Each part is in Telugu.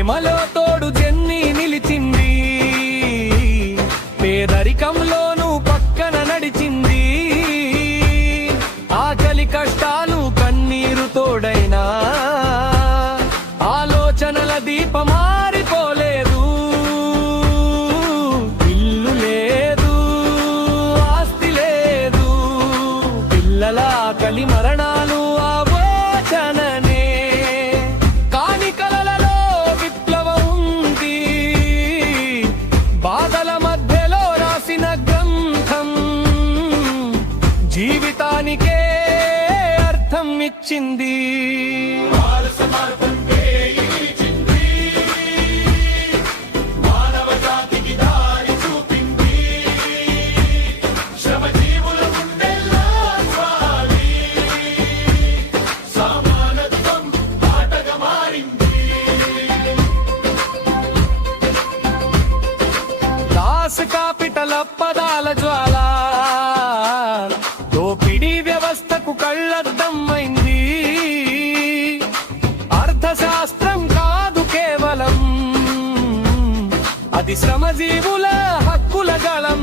ప్రేమలో తోడు జెన్నీ నిలిచింది, పేదరికంలోనూ పక్కన నడిచింది. ఆకలి కష్టాలు కన్నీరు తోడైనా ఆలోచనల దీపమారిపోలేదు. ఇల్లు లేదు, ఆస్తి లేదు, పిల్లల ఆకలి మరణాలు ఆలోచననే. కాని కలలలో విప్లవం ఉంది, బాధల మధ్యలో రాసిన గ్రంథం జీవితానికే అర్థం ఇచ్చింది. కాపిటల పదాల జ్వాల దోపిడీ వ్యవస్థకు కళ్ళద్దమైంది. అర్థశాస్త్రం కాదు కేవలం, అది శ్రమజీవుల హక్కుల గళం.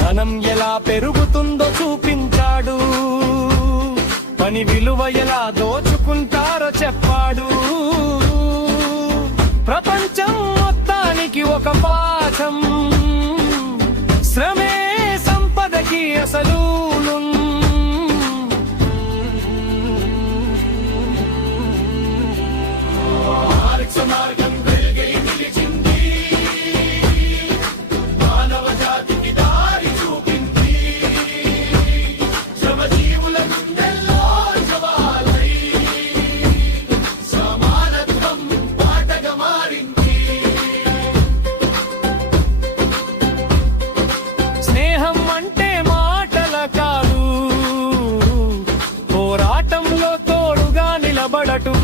ధనం ఎలా పెరుగుతుందో చూపించాడు, పని విలువ ఎలా దోచుకుంటారో చెప్పాడు. ప్రపంచం మొత్తానికి ఒక పాఠం, శ్రమే సంపదకి అసలు. స్నేహం అంటే మాటల కాదు, పోరాటంలో తోడుగా నిలబడటం.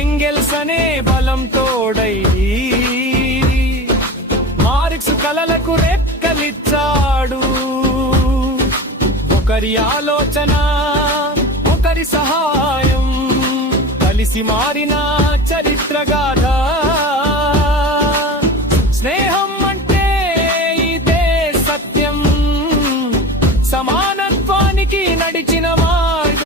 ఎంగెల్స్ అనే బలం తోడై మార్క్స్ కలలకు రెక్కలిచ్చాడు. ఒకరి ఆలోచన, ఒకరి సహాయం, కలిసి మారిన చరిత్ర గాథ.